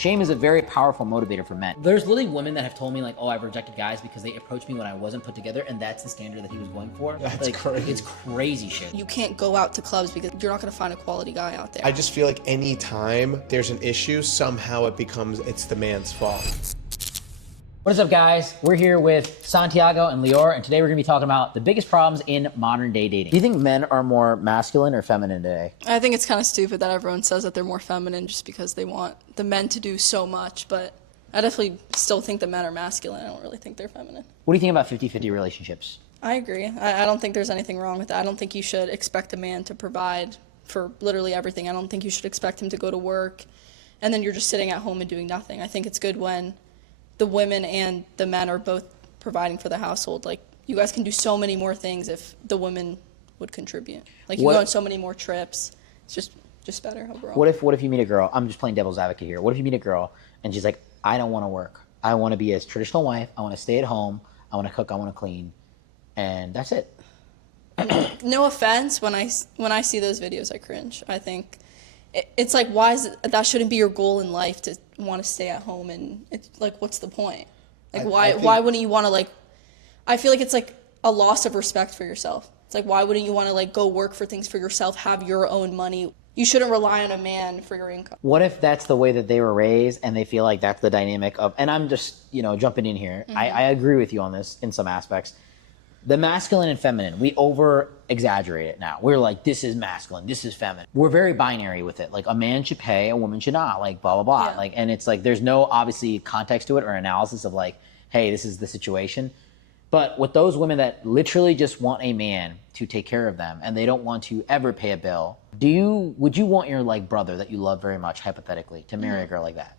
Shame is a very powerful motivator for men. There's literally women that have told me like, oh, I've rejected guys because they approached me when I wasn't put together, and that's the standard that he was going for. That's like, crazy. It's crazy shit. You can't go out to clubs because you're not going to find a quality guy out there. I just feel like any time there's an issue, somehow it's the man's fault. What is up, guys? We're here with Santiago and Lior, and today we're going to be talking about the biggest problems in modern day dating. Do you think men are more masculine or feminine today? I think it's kind of stupid that everyone says that they're more feminine just because they want the men to do so much, but I definitely still think the men are masculine. I don't really think they're feminine. What do you think about 50-50 relationships? I agree. I don't think there's anything wrong with that. I don't think you should expect a man to provide for literally everything. I don't think you should expect him to go to work and then you're just sitting at home and doing nothing. I think it's good when the women and the men are both providing for the household. Like, you guys can do so many more things if the women would contribute. Like, you go on so many more trips. It's just better overall. What if you meet a girl? I'm just playing devil's advocate here. What if you meet a girl and she's like, I don't want to work. I want to be a traditional wife. I want to stay at home. I want to cook. I want to clean. And that's it. No offense, when I see those videos, I cringe. I think it's like, that shouldn't be your goal in life, to want to stay at home, and it's like, what's the point? Like, why wouldn't you want to, like, I feel like it's like a loss of respect for yourself. It's like, why wouldn't you want to, like, go work for things for yourself, have your own money? You shouldn't rely on a man for your income. What if that's the way that they were raised and they feel like that's the dynamic of, and I'm just, jumping in here. Mm-hmm. I agree with you on this in some aspects. The masculine and feminine, we over exaggerate it now. We're like, this is masculine, this is feminine. We're very binary with it. Like, a man should pay, a woman should not, like, blah, blah, blah. Yeah. Like, and it's like, there's no obviously context to it or analysis of like, hey, this is the situation. But with those women that literally just want a man to take care of them and they don't want to ever pay a bill, would you want your, like, brother that you love very much, hypothetically, to marry a girl like that?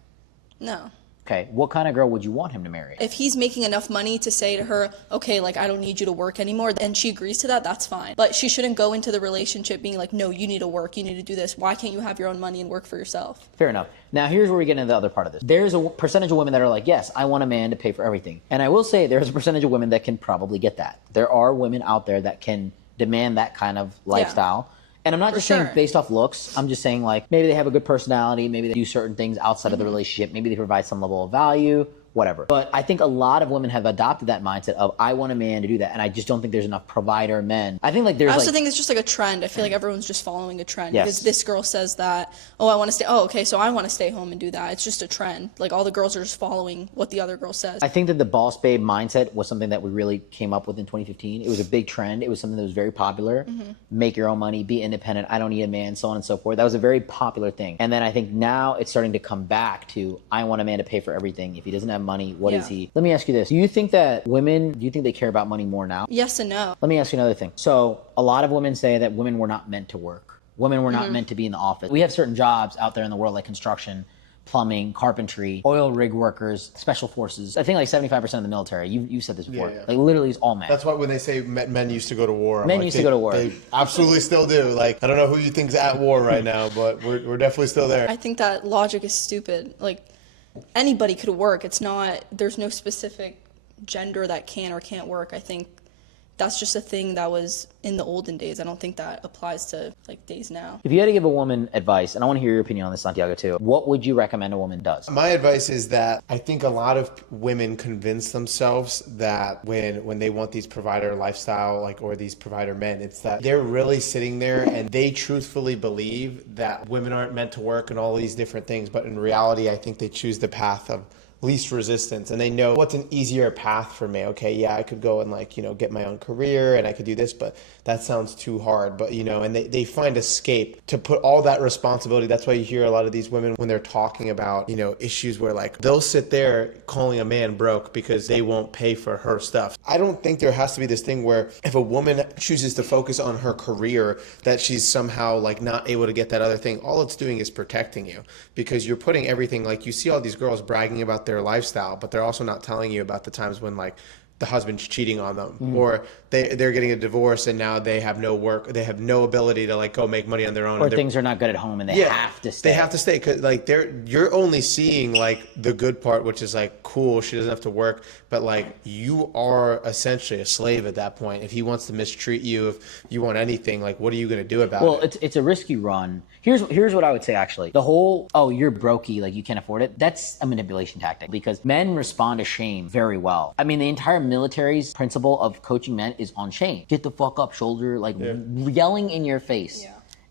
No. Okay, what kind of girl would you want him to marry? If he's making enough money to say to her, okay, like, I don't need you to work anymore, and she agrees to that, that's fine. But she shouldn't go into the relationship being like, no, you need to work, you need to do this. Why can't you have your own money and work for yourself? Fair enough. Now, here's where we get into the other part of this. There's a percentage of women that are like, yes, I want a man to pay for everything. And I will say there's a percentage of women that can probably get that. There are women out there that can demand that kind of lifestyle. Yeah. And I'm not just saying based off looks. I'm just saying, like, maybe they have a good personality. Maybe they do certain things outside of the relationship. Maybe they provide some level of value, whatever. But I think a lot of women have adopted that mindset of, I want a man to do that. And I just don't think there's enough provider men. I think, like, there's, I also think it's just like a trend. I feel like everyone's just following a trend. Yes. Because this girl says that, oh, I want to stay. Oh, okay, so I want to stay home and do that. It's just a trend. Like, all the girls are just following what the other girl says. I think that the boss babe mindset was something that we really came up with in 2015. It was a big trend. It was something that was very popular. Mm-hmm. Make your own money, be independent. I don't need a man, so on and so forth. That was a very popular thing. And then I think now it's starting to come back to, I want a man to pay for everything. If he doesn't have money, what is he? Let me ask you this. Do you think they care about money more now? Yes and no. Let me ask you another thing. So a lot of women say that women were not meant to work. Women were not meant to be in the office. We have certain jobs out there in the world, like construction, plumbing, carpentry, oil rig workers, special forces. I think like 75% of the military. You said this before. Yeah. Like, literally, it's all men. That's why when they say men used to go to war, men used to go to war. They absolutely still do. Like, I don't know who you think's at war right now, but we're definitely still there. I think that logic is stupid. Like, anybody could work. There's no specific gender that can or can't work. I think that's just a thing that was in the olden days. I don't think that applies to, like, days now. If you had to give a woman advice, and I want to hear your opinion on this, Santiago, too, what would you recommend a woman does? My advice is that I think a lot of women convince themselves that when they want these provider lifestyle, like, or these provider men, it's that they're really sitting there and they truthfully believe that women aren't meant to work and all these different things. But in reality, I think they choose the path of least resistance, and they know what's an easier path for me. Okay, yeah, I could go and, like, get my own career and I could do this, but that sounds too hard. But and they find escape to put all that responsibility. That's why you hear a lot of these women when they're talking about issues where, like, they'll sit there calling a man broke because they won't pay for her stuff. I don't think there has to be this thing where if a woman chooses to focus on her career that she's somehow, like, not able to get that other thing. All it's doing is protecting you, because you're putting everything, like, you see all these girls bragging about their lifestyle, but they're also not telling you about the times when, like, the husband's cheating on them, or they're getting a divorce and now they have no work, they have no ability to like go make money on their own, or things are not good at home and they have to stay. They have to stay because like you're only seeing like the good part, which is like cool, she doesn't have to work, but like you are essentially a slave at that point. If he wants to mistreat you, if you want anything, like what are you going to do about it? Well, it's a risky run. Here's what I would say actually. The whole, oh, you're brokey, like you can't afford it, that's a manipulation tactic because men respond to shame very well. I mean, the entire military's principle of coaching men is on shame. Get the fuck up, shoulder, like yelling in your face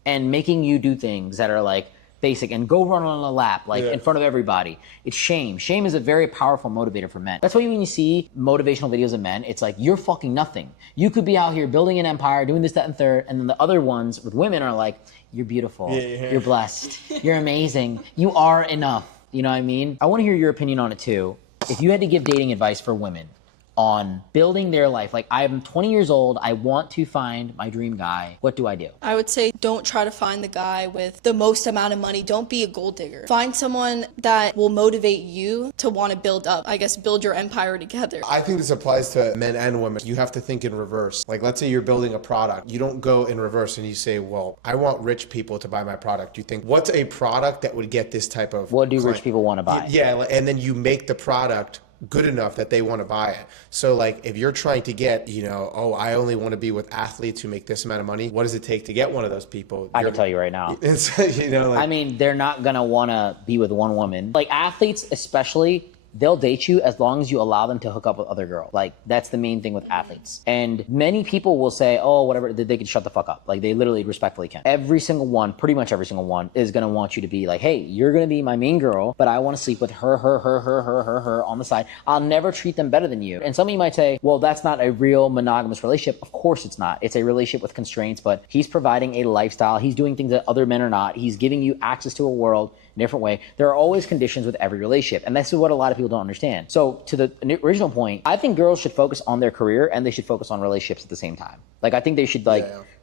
and making you do things that are like basic and go run on a lap like in front of everybody. It's shame. Shame is a very powerful motivator for men. That's why when you see motivational videos of men, it's like, you're fucking nothing. You could be out here building an empire, doing this, that, and third, and then the other ones with women are like, you're beautiful, you're blessed, you're amazing, you are enough. You know what I mean? I want to hear your opinion on it too. If you had to give dating advice for women on building their life, like I'm 20 years old, I want to find my dream guy, what do I do? I would say don't try to find the guy with the most amount of money. Don't be a gold digger. Find someone that will motivate you to want to build up, I guess, build your empire together. I think this applies to men and women. You have to think in reverse. Like, let's say you're building a product. You don't go in reverse and you say, well, I want rich people to buy my product. You think, what's a product that would get this type of What do rich people want to buy? Yeah, and then you make the product good enough that they want to buy it. So like if you're trying to get, you know, oh, I only want to be with athletes who make this amount of money, what does it take to get one of those people? I can tell you right now. It's, you know, like, I mean, they're not gonna want to be with one woman. Like athletes especially, they'll date you as long as you allow them to hook up with other girls. Like that's the main thing with athletes. And many people will say, oh, whatever, they can shut the fuck up. Like they literally respectfully can. Every single one, pretty much every single one is going to want you to be like, hey, you're going to be my main girl, but I want to sleep with her on the side. I'll never treat them better than you. And some of you might say, well, that's not a real monogamous relationship. Of course it's not. It's a relationship with constraints, but he's providing a lifestyle. He's doing things that other men are not. He's giving you access to a world in a different way. There are always conditions with every relationship. And this is what a lot of people don't understand. So to the original point, I think girls should focus on their career and they should focus on relationships at the same time. Like I think they should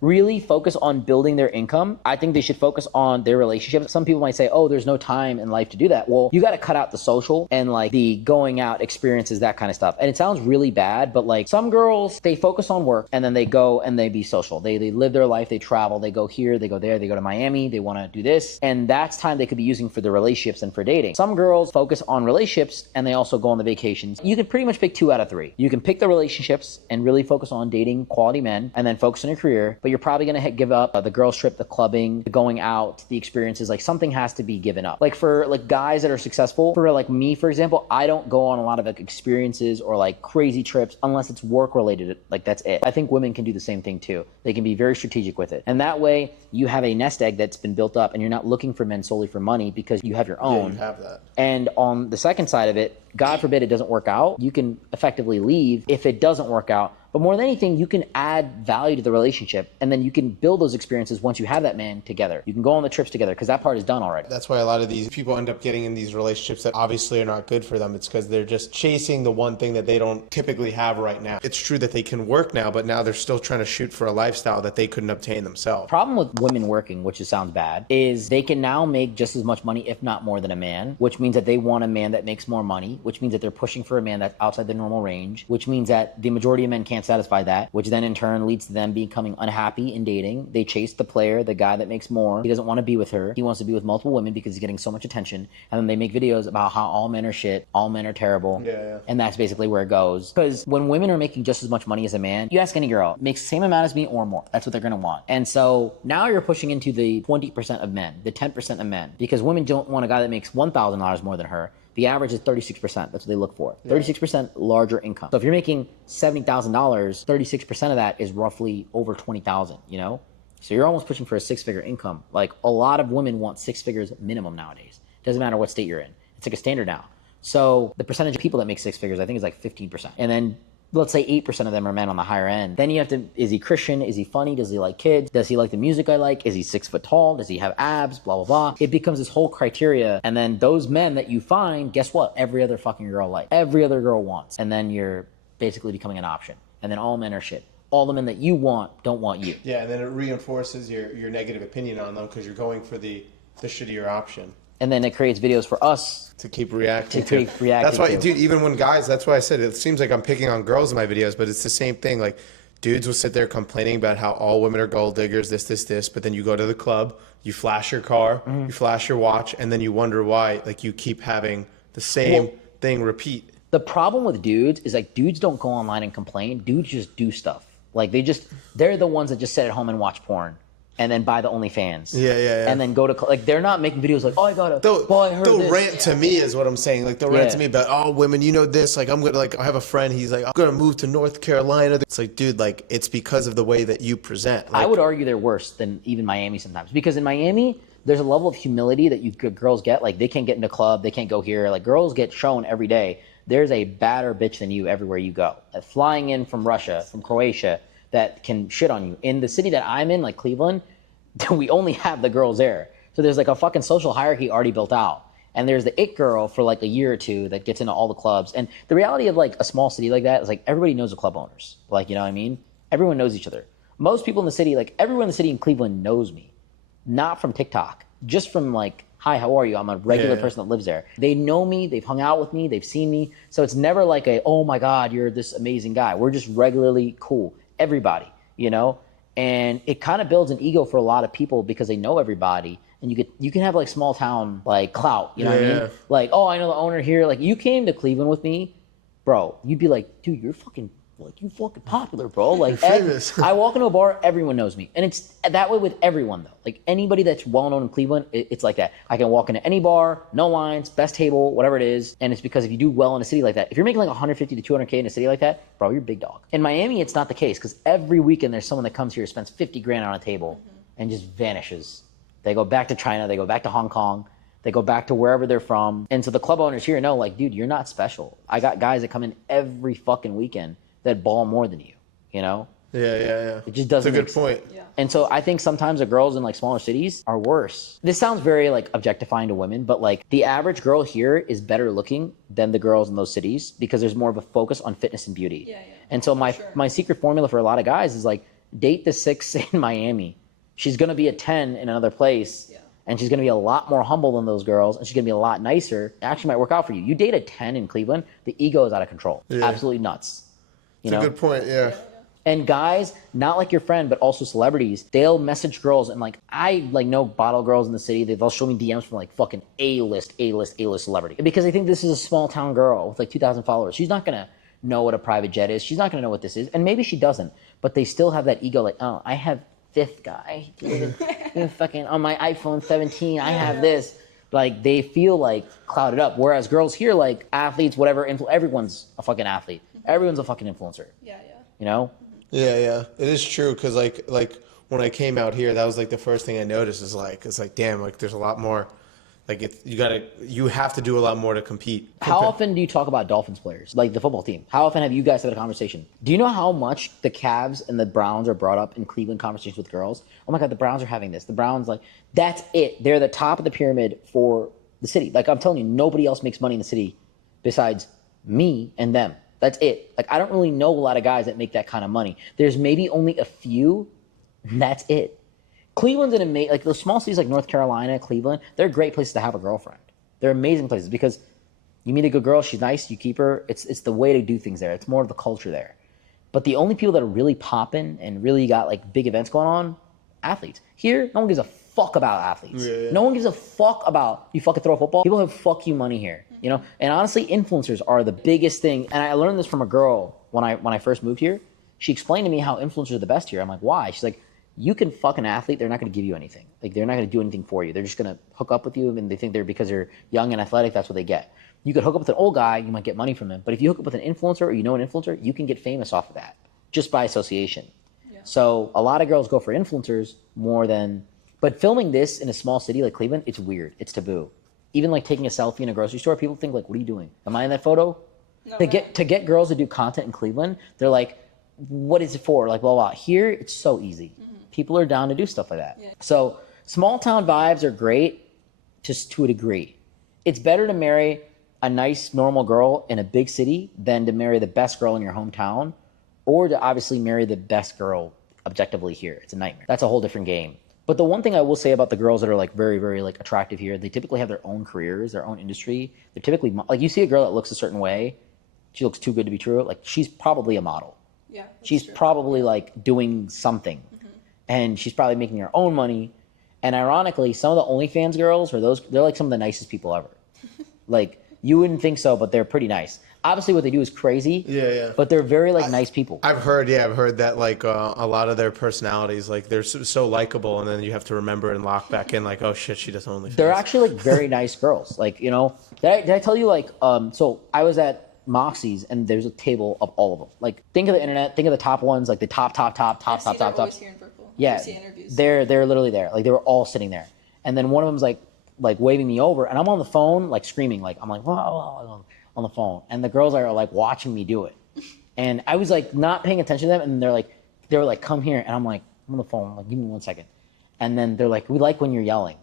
really focus on building their income. I think they should focus on their relationships. Some people might say, oh, there's no time in life to do that. Well, you got to cut out the social and like the going out experiences, that kind of stuff. And it sounds really bad, but like some girls, they focus on work and then they go and they be social. They live their life, they travel, they go here, they go there, they go to Miami, they want to do this. And that's time they could be using for the relationships and for dating. Some girls focus on relationships and they also go on the vacations. You can pretty much pick 2 out of 3. You can pick the relationships and really focus on dating quality men and then focus on your career, but you're probably going to give up the girls trip, the clubbing, the going out, the experiences. Like something has to be given up. Like for like guys that are successful, for like me, for example, I don't go on a lot of like experiences or like crazy trips unless it's work related. Like that's it. I think women can do the same thing too. They can be very strategic with it. And that way you have a nest egg that's been built up and you're not looking for men solely for money because you have your own. Yeah, you have that. And on the second side of it, God forbid it doesn't work out, you can effectively leave if it doesn't work out. But more than anything, you can add value to the relationship and then you can build those experiences once you have that man together. You can go on the trips together because that part is done already. That's why a lot of these people end up getting in these relationships that obviously are not good for them. It's because they're just chasing the one thing that they don't typically have right now. It's true that they can work now, but now they're still trying to shoot for a lifestyle that they couldn't obtain themselves. Problem with women working, which sounds bad, is they can now make just as much money, if not more than a man, which means that they want a man that makes more money, which means that they're pushing for a man that's outside the normal range, which means that the majority of men can't satisfy that, which then in turn leads to them becoming unhappy in dating. They chase the player, the guy that makes more. He doesn't want to be with her. He wants to be with multiple women because he's getting so much attention. And then they make videos about how all men are shit, all men are terrible. Yeah. And that's basically where it goes. Because when women are making just as much money as a man, you ask any girl, makes the same amount as me or more. That's what they're going to want. And so now you're pushing into the 20% of men, the 10% of men, because women don't want a guy that makes $1,000 more than her. The average is 36%. That's what they look for. 36% larger income. So if you're making $70,000, 36% of that is roughly over $20,000, you know? So you're almost pushing for a 6-figure income. Like a lot of women want 6 figures minimum nowadays. Doesn't matter what state you're in. It's like a standard now. So the percentage of people that make 6 figures, I think is like 15%. And then let's say 8% of them are men on the higher end. Then you have to, is he Christian? Is he funny? Does he like kids? Does he like the music I like? Is he 6 foot tall? Does he have abs? Blah, blah, blah. It becomes this whole criteria. And then those men that you find, guess what? Every other fucking girl likes. Every other girl wants. And then you're basically becoming an option. And then all men are shit. All the men that you want don't want you. Yeah, and then it reinforces your negative opinion on them because you're going for the shittier option. And then it creates videos for us to keep reacting That's why, dude, even when guys, that's why I said it seems like I'm picking on girls in my videos, but it's the same thing. Like, dudes will sit there complaining about how all women are gold diggers, this, but then you go to the club, you flash your car, you flash your watch, and then you wonder why, like, you keep having the same thing repeat. The problem with dudes is, like, dudes don't go online and complain. Dudes just do stuff. Like, they're the ones that just sit at home and watch porn. And then buy the OnlyFans. Yeah. And then go to, like, they're not making videos like, oh, I gotta, I heard they'll this. rant to me is what I'm saying. Like, they'll rant to me about, oh, women, you know this. Like, I'm going to, like, I have a friend, he's like, I'm going to move to North Carolina. It's like, dude, like, it's because of the way that you present. Like, I would argue they're worse than even Miami sometimes. Because in Miami, there's a level of humility that girls get. Like, they can't get in a club, they can't go here. Like, girls get shown every day. There's a badder bitch than you everywhere you go. Flying in from Russia, from Croatia, that can shit on you. In the city that I'm in, like Cleveland, we only have the girls there. So there's like a fucking social hierarchy already built out. And there's the it girl for like a year or two that gets into all the clubs. And the reality of like a small city like that is like everybody knows the club owners. Like, you know what I mean? Everyone knows each other. Most people in the city, like everyone in the city in Cleveland knows me. Not from TikTok, just from like, hi, how are you? I'm a regular person that lives there. They know me, they've hung out with me, they've seen me. So it's never like oh my God, you're this amazing guy. We're just regularly cool. Everybody, you know? And it kind of builds an ego for a lot of people because they know everybody, and you can have like small town like clout, you know what I mean? Like, oh, I know the owner here. Like, you came to Cleveland with me, bro. You'd be like, dude, you fucking popular, bro. Like, I walk into a bar, everyone knows me, and it's that way with everyone though. Like anybody that's well known in Cleveland, it's like that. I can walk into any bar, no lines, best table, whatever it is, and it's because if you do well in a city like that, if you're making like 150 to 200K in a city like that, bro, you're big dog. In Miami, it's not the case because every weekend there's someone that comes here, spends 50 grand on a table, and just vanishes. They go back to China, they go back to Hong Kong, they go back to wherever they're from, and so the club owners here know, like, dude, you're not special. I got guys that come in every fucking weekend that ball more than you, you know? Yeah. It just doesn't That's a good point. Yeah. And so I think sometimes the girls in like smaller cities are worse. This sounds very like objectifying to women, but like the average girl here is better looking than the girls in those cities because there's more of a focus on fitness and beauty. Yeah. And so my secret formula for a lot of guys is like date the 6 in Miami. She's gonna be a 10 in another place. Yeah. And she's going to be a lot more humble than those girls, and she's going to be a lot nicer. It actually might work out for you. You date a 10 in Cleveland, the ego is out of control. Yeah. Absolutely nuts. It's a good point, yeah. And guys, not like your friend, but also celebrities, they'll message girls, and like I like know bottle girls in the city. They'll show me DMs from like fucking A-list celebrity because they think this is a small town girl with like 2,000 followers. She's not going to know what a private jet is. She's not going to know what this is, and maybe she doesn't. But they still have that ego, like, oh, I have fifth guy, fucking on my iPhone 17. I have this. Like they feel like clouded up. Whereas girls here, like athletes, whatever, everyone's a fucking athlete. Everyone's a fucking influencer. Yeah. You know? Yeah. It is true because like when I came out here, that was like the first thing I noticed is like it's like damn, like there's a lot more. Like you have to do a lot more to compete. How often do you talk about Dolphins players, like the football team? How often have you guys had a conversation? Do you know how much the Cavs and the Browns are brought up in Cleveland conversations with girls? Oh my God, the Browns are having this. The Browns, like, that's it. They're the top of the pyramid for the city. Like I'm telling you, nobody else makes money in the city besides me and them. That's it. Like I don't really know a lot of guys that make that kind of money. There's maybe only a few. And that's it. Cleveland's an amazing, like those small cities like North Carolina, Cleveland, they're great places to have a girlfriend. They're amazing places because you meet a good girl, she's nice, you keep her. It's the way to do things there. It's more of the culture there. But the only people that are really popping and really got like big events going on, athletes. Here, no one gives a fuck about athletes. Yeah. No one gives a fuck about you fucking throw a football. People have fuck you money here, you know? And honestly, influencers are the biggest thing. And I learned this from a girl when I first moved here. She explained to me how influencers are the best here. I'm like, why? She's like, you can fuck an athlete, they're not going to give you anything. Like, they're not going to do anything for you. They're just going to hook up with you, and they think because they're young and athletic, that's what they get. You could hook up with an old guy, you might get money from him. But if you hook up with an influencer or you know an influencer, you can get famous off of that, just by association. Yeah. So a lot of girls go for influencers more than... But filming this in a small city like Cleveland, it's weird. It's taboo. Even like taking a selfie in a grocery store, people think like, what are you doing? Am I in that photo? No, to get girls to do content in Cleveland, they're like, what is it for? Like, blah, blah. Here, it's so easy. Mm-hmm. People are down to do stuff like that. Yeah. So small town vibes are great just to a degree. It's better to marry a nice, normal girl in a big city than to marry the best girl in your hometown or to obviously marry the best girl objectively here. It's a nightmare. That's a whole different game. But the one thing I will say about the girls that are like very, very like attractive here, they typically have their own careers, their own industry. They're typically like you see a girl that looks a certain way, she looks too good to be true. Like she's probably a model. Yeah. She's probably like doing something, and she's probably making her own money. And ironically, some of the OnlyFans girls are they're like some of the nicest people ever. Like you wouldn't think so, but they're pretty nice. Obviously, what they do is crazy. Yeah. But they're very like nice people. I've heard that like a lot of their personalities, like they're so likable, and then you have to remember and lock back in, like, oh shit, she doesn't OnlyFans. They're actually like very nice girls. Like did I tell you like so I was at Moxie's and there's a table of all of them. Like think of the internet, think of the top ones, like the top. Always here in Brooklyn. Yeah, they're literally there. Like they were all sitting there, and then one of them's like waving me over, and I'm on the phone like screaming, like I'm like whoa, on the phone, and the girls are like watching me do it, and I was like not paying attention to them, and they were like come here, and I'm like I'm on the phone, like give me 1 second, and then they're like we like when you're yelling,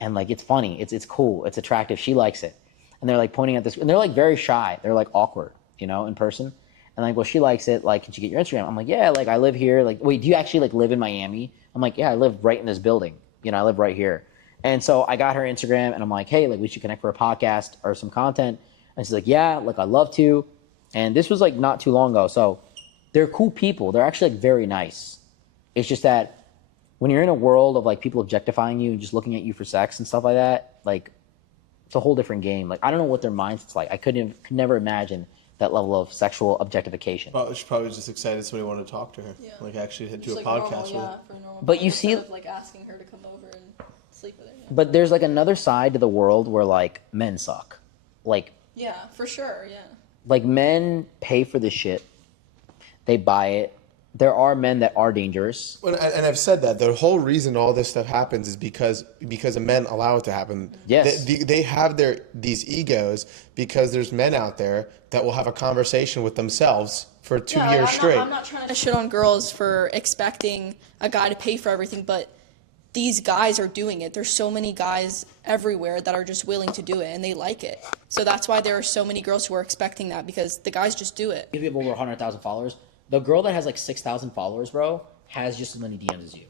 and like it's funny, it's cool, it's attractive, she likes it, and they're like pointing at this, and they're like very shy, they're like awkward, in person. And like, well, she likes it. Like, can she get your Instagram? I'm like, yeah. Like, I live here. Like, wait, do you actually like live in Miami? I'm like, yeah, I live right in this building. I live right here. And so I got her Instagram, and I'm like, hey, like we should connect for a podcast or some content. And she's like, yeah, like I'd love to. And this was like not too long ago. So they're cool people. They're actually like very nice. It's just that when you're in a world of like people objectifying you and just looking at you for sex and stuff like that, like it's a whole different game. Like I don't know what their mindset's like. I could never imagine that level of sexual objectification. Well, she's probably just excited somebody wanted to talk to her. Yeah. Like actually do Just a like podcast normal, with her. for a normal But you instead see- of, like asking her to come over and sleep with her. Yeah. But there's like another side to the world where like men suck. Like For sure. Yeah. like men pay for this shit. They buy it. There are men that are dangerous. And I've said that the whole reason all this stuff happens is because the men allow it to happen. Yes. They have these egos because there's men out there that will have a conversation with themselves for 2 years straight. I'm not trying to shit on girls for expecting a guy to pay for everything, but these guys are doing it. There's so many guys everywhere that are just willing to do it, and they like it. So that's why there are so many girls who are expecting that, because the guys just do it. You have over 100,000 followers. The girl that has like 6,000 followers, bro, has just as many DMs as you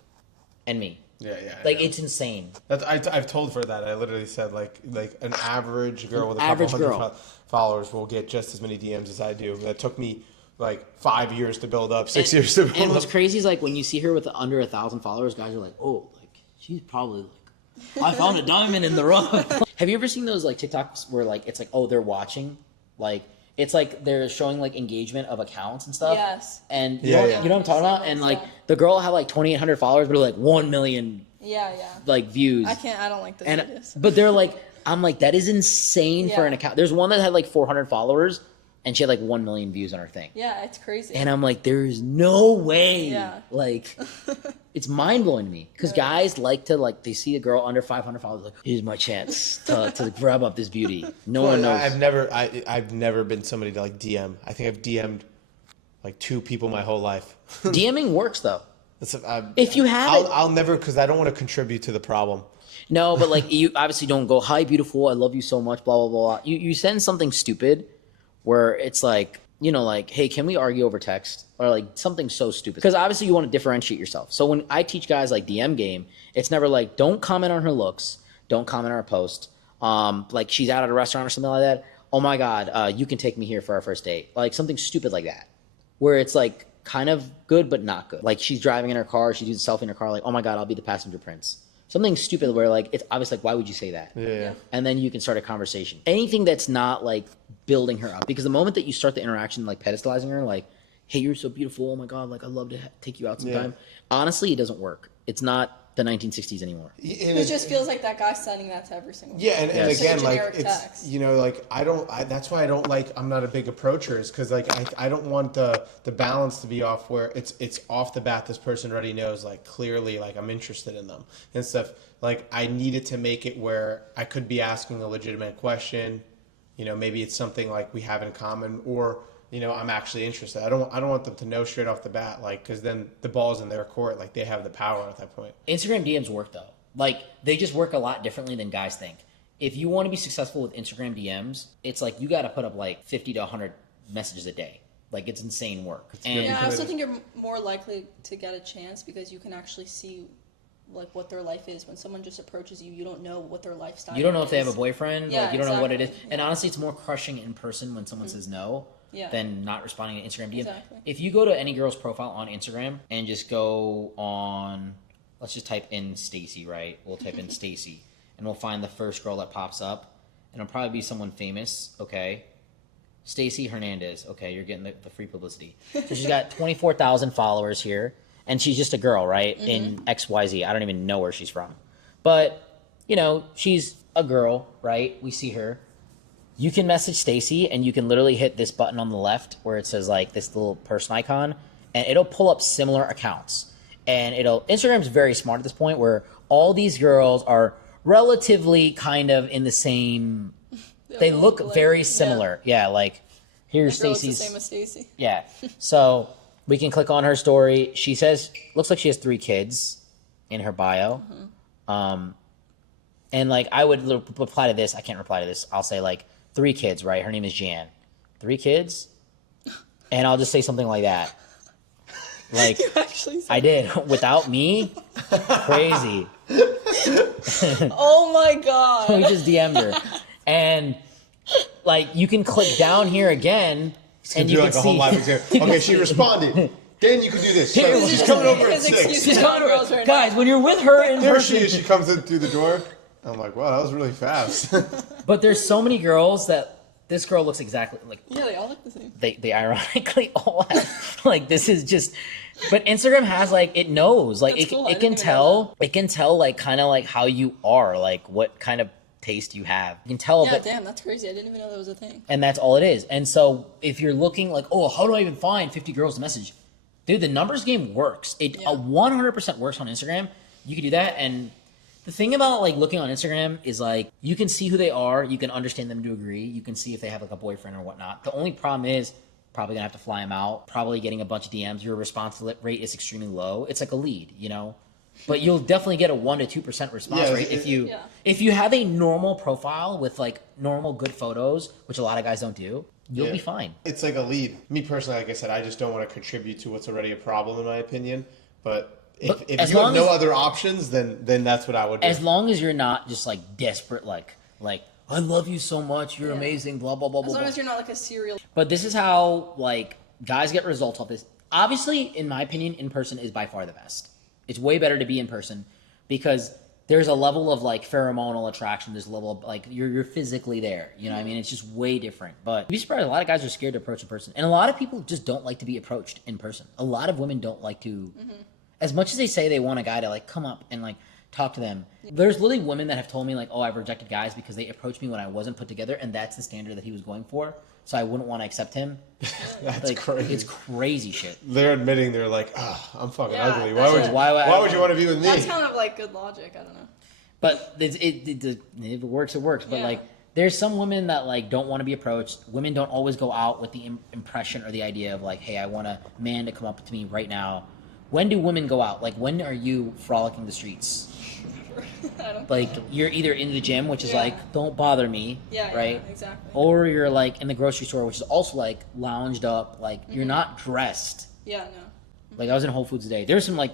and me. Yeah. Like it's insane. I've told her that. I literally said like an average girl with a Average couple hundred girl. followers will get just as many DMs as I do. That took me like 5 years to build up, 6 years to build up. And what's crazy is like when you see her with under 1,000 followers, guys are like, oh, like she's probably like, I found a diamond in the rough. Have you ever seen those like TikToks where like it's like, oh, they're watching, like it's like they're showing like engagement of accounts and stuff. Yes. And Yeah. you know what I'm talking about? And like the girl had like 2,800 followers, but like 1 million Yeah. like views. I don't like those And videos. but they're like, I'm like, that is insane for Yeah. an account. There's one that had like 400 followers, and she had like 1 million views on her thing. Yeah, it's crazy. And I'm like, there's no way. Yeah. Like, it's mind blowing to me because guys like to like they see a girl under 500 followers, like here's my chance to grab up this beauty. No one knows. I've never been somebody to like DM. I think I've DM'd like 2 people my whole life. DMing works though. I'll never, because I don't want to contribute to the problem. No, but like you obviously don't go, hi beautiful, I love you so much, blah blah blah. You send something stupid where it's like, like, hey, can we argue over text? Or like something so stupid. Because obviously you want to differentiate yourself. So when I teach guys like DM game, it's never like, don't comment on her looks, don't comment on her post. Like she's out at a restaurant or something like that. Oh my God, you can take me here for our first date. Like something stupid like that. Where it's like kind of good but not good. Like she's driving in her car, she does a selfie in her car, like, oh my God, I'll be the passenger prince. Something stupid where like it's obvious like why would you say that? Yeah. And then you can start a conversation. Anything that's not like building her up, because the moment that you start the interaction like pedestalizing her, like, hey, you're so beautiful, oh my God, like I'd love to take you out sometime. Honestly, it doesn't work. It's not the 1960s anymore. It just feels like that guy's sending that to every single Yeah, and It's again, like a like generic it's text. like that's why I don't like. I'm not a big approacher, is because like I don't want the balance to be off where it's off the bat. This person already knows like clearly like I'm interested in them and stuff. Like I needed to make it where I could be asking a legitimate question. Maybe it's something like we have in common, or I'm actually interested. I don't want them to know straight off the bat, like, because then the ball's in their court, like they have the power at that point. Instagram DMs work though. Like they just work a lot differently than guys think. If you want to be successful with Instagram DMs, it's like you got to put up like 50 to 100 messages a day. Like it's insane work. And Yeah, I also think you're more likely to get a chance because you can actually see like what their life is. When someone just approaches you, you don't know what their lifestyle. You don't know if they have a is. boyfriend. Yeah, like, you don't know what it is. exactly. And Yeah. honestly, it's more crushing in person when someone says no Yeah. than not responding to Instagram DM. Exactly. If you go to any girl's profile on Instagram and just go on, let's just type in Stacy, right? We'll type in Stacy, and we'll find the first girl that pops up, and it'll probably be someone famous. Okay. Stacy Hernandez. Okay, you're getting the free publicity. So she's got 24,000 followers here, and she's just a girl, right? In XYZ. I don't even know where she's from. But, you know, she's a girl, right? We see her. You can message Stacy, and you can literally hit this button on the left where it says, like, this little person icon, and it'll pull up similar accounts. And Instagram's very smart at this point where all these girls are relatively kind of in the same... They look very similar. Yeah, like here's Stacy's. The same as Stacy. Yeah. So we can click on her story. She says, looks like she has 3 kids in her bio. And like I would reply to this. I can't reply to this. I'll say like 3 kids, right? Her name is Jan. 3 kids? And I'll just say something like that. Like You actually said I did. Without me? Crazy. Oh my god. We just DM'd her. And like you can click down here again and you do can like a see whole live example. Okay, she responded. Then you can do this. So she's coming over at His 6. excuse She's is coming not girls right guys, when you're with her in There she person. is. She comes in through the door. I'm like, wow, that was really fast. But there's so many girls that this girl looks exactly like now. Yeah, they all look the same. they ironically all have like this is just but Instagram has like it knows like That's cool. I it didn't can even know tell it can tell like kind of like how you are, like what kind of taste you have. You can tell Yeah, that damn, that's crazy. I didn't even know that was a thing. and that's all it is. And so if you're looking like, oh, how do I even find 50 girls to message? Dude, the numbers game works. It Yeah. 100% works on Instagram. You can do that. And the thing about like looking on Instagram is like you can see who they are. You can understand them to agree. You can see if they have like a boyfriend or whatnot. The only problem is probably gonna have to fly them out. Probably getting a bunch of DMs. Your response rate is extremely low. It's like a lead, you know. But you'll definitely get a 1 to 2% response Yeah, rate Yeah. if you have a normal profile with like normal good photos, which a lot of guys don't do. You'll Yeah. be fine. It's like a lead. Me personally, like I said, I just don't want to contribute to what's already a problem in my opinion. But But if as you have long no as- other options, then that's what I would do. As long as you're not just like desperate, like I love you so much, you're Yeah. amazing, blah blah blah As blah. long blah. as you're not like a serial. But this is how like guys get results off this. Obviously, in my opinion, in person is by far the best. It's way better to be in person because there's a level of like pheromonal attraction. There's a level of like you're physically there. You know what I mean? It's just way different. But you'd be surprised. A lot of guys are scared to approach a person, and a lot of people just don't like to be approached in person. A lot of women don't like to, as much as they say they want a guy to like come up and like talk to them. There's literally women that have told me like, oh, I've rejected guys because they approached me when I wasn't put together, and that's the standard that he was going for. So I wouldn't want to accept him. That's Like crazy. it's crazy shit. They're admitting they're like, oh, I'm fucking Yeah, ugly. that's Why would it. you? Why- Why would you want to be with me? That's kind of like good logic. I don't know. But if it works, it works. But Yeah. like, there's some women that like don't want to be approached. Women don't always go out with the impression or the idea of like, hey, I want a man to come up to me right now. When do women go out? Like, when are you frolicking the streets? I don't. Like, you're either in the gym, which is Yeah. like, don't bother me, Yeah. right? Yeah, exactly. Or you're like in the grocery store, which is also like lounged up, like you're not dressed. Yeah. No. Like I was in Whole Foods today. There's some like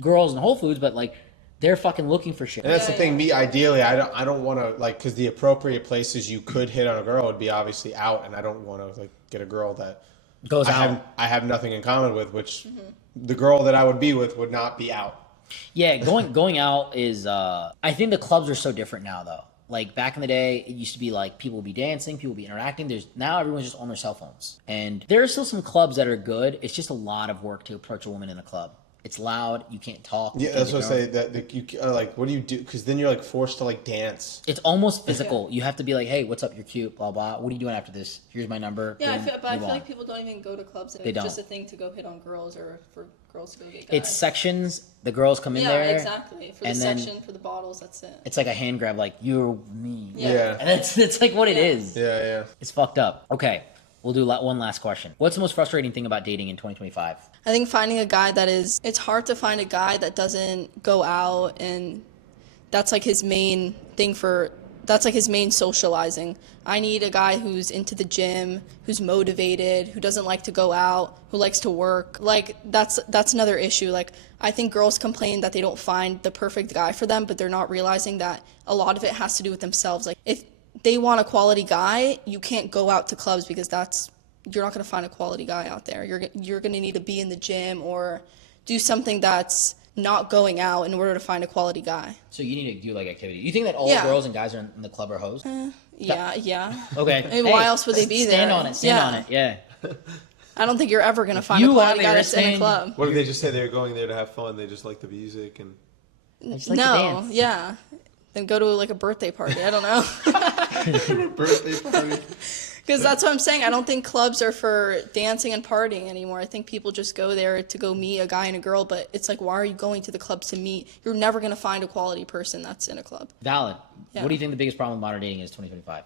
girls in Whole Foods, but like they're fucking looking for shit. And that's the Yeah, thing. yeah. Me, ideally, I don't want to like because the appropriate places you could hit on a girl would be obviously out, and I don't want to like get a girl that Goes out. I have nothing in common with, which the girl that I would be with would not be out. Yeah, going out is I think the clubs are so different now though. Like back in the day, it used to be like people would be dancing, people would be interacting. There's now everyone's just on their cell phones. And there are still some clubs that are good. It's just a lot of work to approach a woman in a club. It's loud, you can't talk. you Yeah, can't that's get what I going. say. That you like, what do you do? Because then you're like forced to like dance. It's almost physical. You have to be like, hey, what's up? You're cute, blah blah. What are you doing after this? Here's my number. Yeah, Boom, but I move feel on. like people don't even go to clubs. They It's just don't. a thing to go hit on girls or for girls to go get guys. It's sections. The girls come in yeah, there. exactly. For the and then- section, for the bottles, that's it. It's like a hand grab, like you're me. Yeah. And it's like what it Yeah. is. Yeah, yeah. It's fucked up. Okay, we'll do one last question. What's the most frustrating thing about dating in 2025? I think finding a guy it's hard to find a guy that doesn't go out and that's like his main thing for that's like his main socializing. I need a guy who's into the gym, who's motivated, who doesn't like to go out, who likes to work. Like that's another issue. Like I think girls complain that they don't find the perfect guy for them, but they're not realizing that a lot of it has to do with themselves. Like if they want a quality guy, you can't go out to clubs because you're not going to find a quality guy out there. You're going to need to be in the gym or do something that's not going out in order to find a quality guy. So you need to do like activity. You think that all girls and guys are in the club are hoes? Yeah. Okay. I mean, why else would they be there? Stand on it. Stand on it. Yeah. I don't think you're ever going to find a quality guy that's in a club. What if they just say they're going there to have fun? They just like the music and. Like to dance. Yeah. Then go to like a birthday party. I don't know. Birthday party. Because that's what I'm saying. I don't think clubs are for dancing and partying anymore. I think people just go there to go meet a guy and a girl, but it's like, why are you going to the clubs to meet? You're never going to find a quality person that's in a club. Valid. Yeah. What do you think the biggest problem with modern dating is 2025?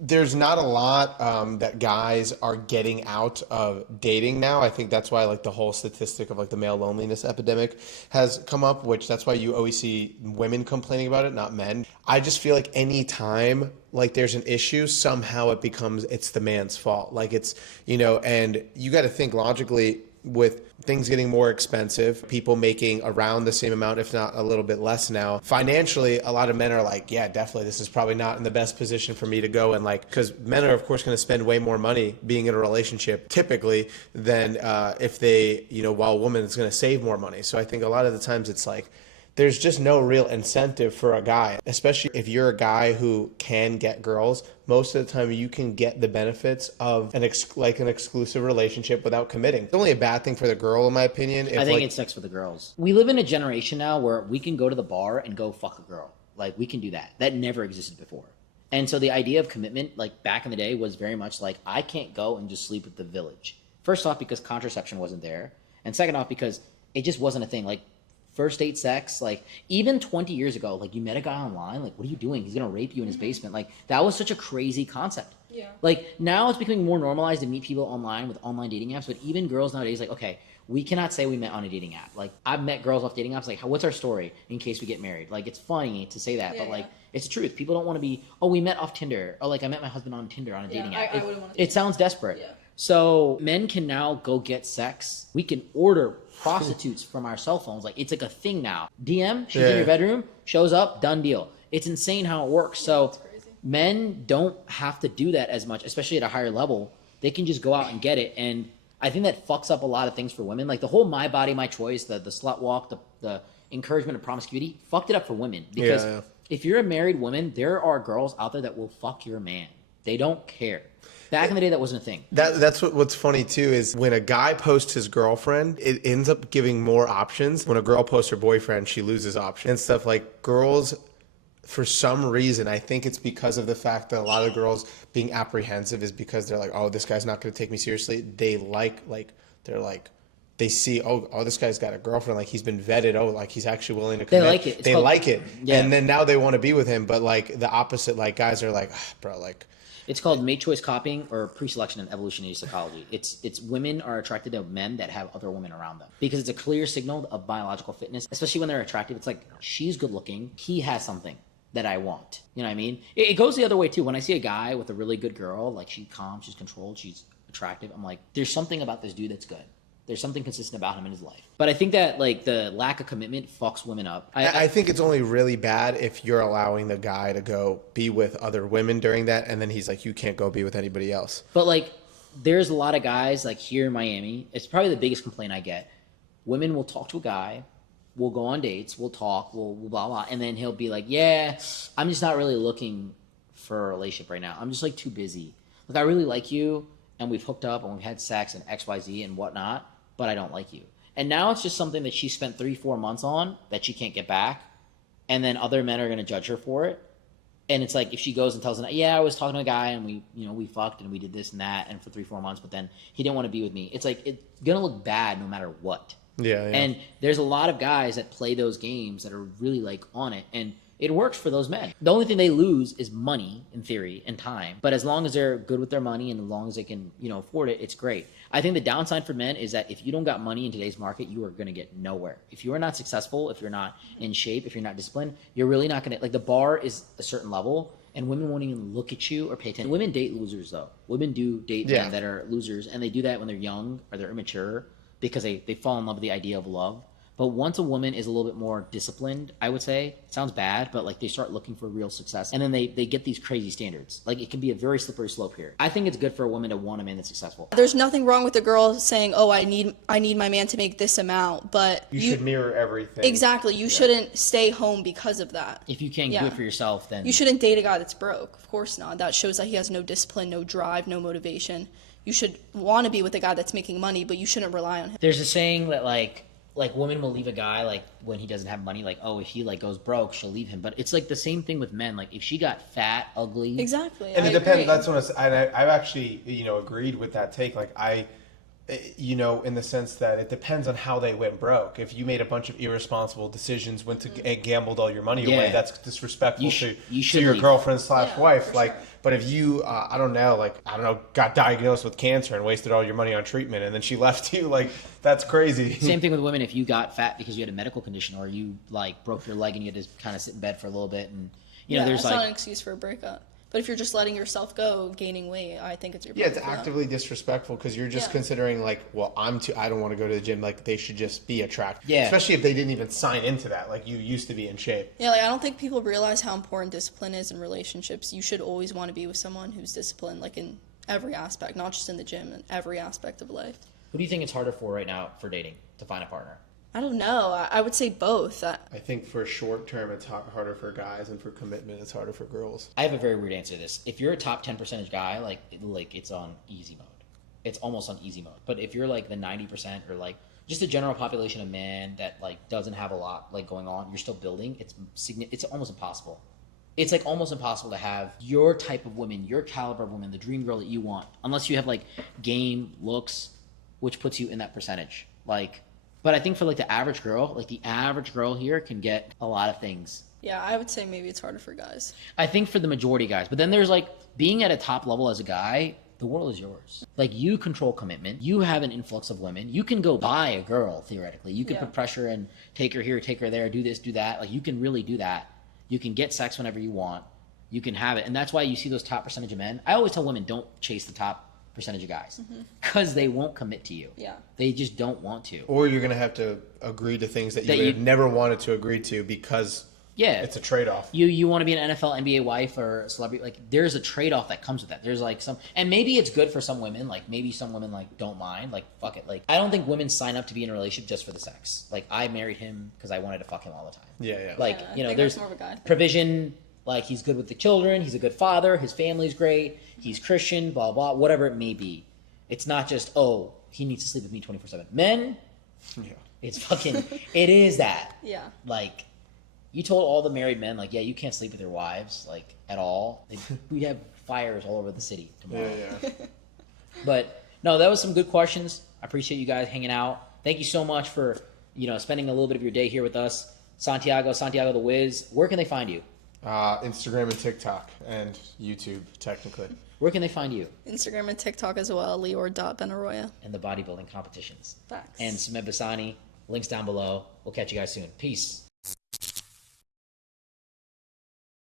There's not a lot that guys are getting out of dating now. I think that's why like the whole statistic of like the male loneliness epidemic has come up, which that's why you always see women complaining about it, not men. I just feel like any time like there's an issue, somehow it's the man's fault. Like it's, and you got to think logically with things getting more expensive, people making around the same amount, if not a little bit less now. Financially, a lot of men are like, yeah, definitely, this is probably not in the best position for me to go. And like, because men are, of course, going to spend way more money being in a relationship typically than if they, while a woman is going to save more money. So I think a lot of the times it's like, there's just no real incentive for a guy, especially if you're a guy who can get girls. Most of the time, you can get the benefits of an exclusive relationship without committing. It's only a bad thing for the girl, in my opinion. I think it sucks for the girls. We live in a generation now where we can go to the bar and go fuck a girl. Like, we can do that. That never existed before. And so the idea of commitment, like back in the day, was very much like, I can't go and just sleep with the village. First off, because contraception wasn't there. And second off, because it just wasn't a thing. Like, first date sex, like even 20 years ago, like you met a guy online, like what are you doing? He's gonna rape you in his basement. Like that was such a crazy concept. Yeah. Like now it's becoming more normalized to meet people online with online dating apps, but even girls nowadays, like, okay, we cannot say we met on a dating app. Like I've met girls off dating apps, like what's our story in case we get married? Like it's funny to say that, but like it's the truth. People don't want to be, oh, we met off Tinder. Oh, like I met my husband on Tinder on a dating app. I wouldn't want to. It sounds desperate. Yeah. So men can now go get sex. We can order prostitutes from our cell phones. Like it's like a thing now. DM, she's in your bedroom, shows up, done deal. It's insane how it works. So men don't have to do that as much, especially at a higher level. They can just go out and get it. And I think that fucks up a lot of things for women. Like the whole my body, my choice, the slut walk, the encouragement of promiscuity, fucked it up for women. Because if you're a married woman, there are girls out there that will fuck your man. They don't care. Back in the day, that wasn't a thing. That's what's funny, too, is when a guy posts his girlfriend, it ends up giving more options. When a girl posts her boyfriend, she loses options and stuff. Like, girls, for some reason, I think it's because of the fact that a lot of girls being apprehensive is because they're like, oh, this guy's not going to take me seriously. They they see, oh, this guy's got a girlfriend. Like, he's been vetted. Oh, like, he's actually willing to commit. They like it. They like it. Yeah. And then now they want to be with him. But, like, the opposite, like, guys are like, bro, like... It's called mate choice copying or pre-selection in evolutionary psychology. It's women are attracted to men that have other women around them because it's a clear signal of biological fitness, especially when they're attractive. It's like, she's good looking. He has something that I want. You know what I mean? It goes the other way too. When I see a guy with a really good girl, like she's calm, she's controlled, she's attractive, I'm like, there's something about this dude that's good. There's something consistent about him in his life. But I think that like the lack of commitment fucks women up. I think it's only really bad if you're allowing the guy to go be with other women during that, and then he's like, you can't go be with anybody else. But like, there's a lot of guys like here in Miami. It's probably the biggest complaint I get. Women will talk to a guy, we'll go on dates, we'll talk, we'll blah, blah. And then he'll be like, yeah, I'm just not really looking for a relationship right now. I'm just like too busy. Like I really like you and we've hooked up and we've had sex and XYZ and whatnot, but I don't like you. And now it's just something that she spent 3-4 months on that she can't get back. And then other men are going to judge her for it. And it's like, if she goes and tells him, yeah, I was talking to a guy and we fucked and we did this and that and for 3-4 months, but then he didn't want to be with me. It's like, it's going to look bad no matter what. Yeah. And there's a lot of guys that play those games that are really like on it. And it works for those men. The only thing they lose is money, in theory, and time. But as long as they're good with their money and as long as they can, afford it, it's great. I think the downside for men is that if you don't got money in today's market, you are going to get nowhere. If you are not successful, if you're not in shape, if you're not disciplined, you're really not going to, the bar is a certain level and women won't even look at you or pay attention. Women date losers though. Women do date men that are losers, and they do that when they're young or they're immature because they fall in love with the idea of love. But once a woman is a little bit more disciplined, I would say, it sounds bad, but they start looking for real success. And then they get these crazy standards. It can be a very slippery slope here. I think it's good for a woman to want a man that's successful. There's nothing wrong with a girl saying, oh, I need my man to make this amount, but you should mirror everything. Exactly. You shouldn't stay home because of that. If you can't do it for yourself, then... You shouldn't date a guy that's broke. Of course not. That shows that he has no discipline, no drive, no motivation. You should want to be with a guy that's making money, but you shouldn't rely on him. There's a saying that, women will leave a guy when he doesn't have money, if he goes broke, she'll leave him. But it's the same thing with men. If she got fat, ugly, exactly. And it depends. That's what I've actually agreed with that take. In the sense that it depends on how they went broke. If you made a bunch of irresponsible decisions, went to and gambled all your money away, that's disrespectful to your girlfriend / wife. Sure. But if you, got diagnosed with cancer and wasted all your money on treatment, and then she left you, that's crazy. Same thing with women. If you got fat because you had a medical condition, or you broke your leg and you had to kind of sit in bed for a little bit, and there's that's not an excuse for a breakup. But if you're just letting yourself go, gaining weight, I think it's your problem. Yeah, it's actively disrespectful because you're just considering I don't want to go to the gym. They should just be attractive. Yeah. Especially if they didn't even sign into that. You used to be in shape. Yeah, I don't think people realize how important discipline is in relationships. You should always want to be with someone who's disciplined, in every aspect, not just in the gym, in every aspect of life. Who do you think it's harder for right now for dating to find a partner? I don't know. I would say both. I think for short term, it's harder for guys, and for commitment, it's harder for girls. I have a very weird answer to this. If you're a top 10% guy, it's on easy mode. It's almost on easy mode. But if you're the 90% or just the general population of man that doesn't have a lot going on, you're still building. It's almost impossible. It's almost impossible to have your type of woman, your caliber of woman, the dream girl that you want, unless you have game, looks, which puts you in that percentage. But I think for the average girl here can get a lot of things. Yeah, I would say maybe it's harder for guys. I think for the majority of guys. But then there's being at a top level as a guy, the world is yours. You control commitment. You have an influx of women. You can go buy a girl, theoretically. You can put pressure and take her here, take her there, do this, do that. You can really do that. You can get sex whenever you want. You can have it. And that's why you see those top percentage of men. I always tell women, don't chase the top percentage of guys because they won't commit to you. Yeah, they just don't want to. Or you're gonna have to agree to things that you would have never wanted to agree to because it's a trade-off. You want to be an NFL, NBA wife or a celebrity. There's a trade-off that comes with that. There's some, and maybe it's good for some women. Maybe some women don't mind. Fuck it. I don't think women sign up to be in a relationship just for the sex. I married him because I wanted to fuck him all the time. Yeah. There's more of a guy thing. Provision. He's good with the children. He's a good father. His family's great. He's Christian, blah, blah, whatever it may be. It's not just, he needs to sleep with me 24/7. Men, it's it is that. Yeah. You told all the married men, you can't sleep with your wives, at all. We'd have fires all over the city tomorrow. Yeah. But, no, that was some good questions. I appreciate you guys hanging out. Thank you so much for, spending a little bit of your day here with us. Santiago the Wiz, where can they find you? Instagram and TikTok and YouTube, technically. Where can they find you? Instagram and TikTok as well, Lior.Benaroya. And the bodybuilding competitions. Facts. And Sumedh Basani, links down below. We'll catch you guys soon. Peace.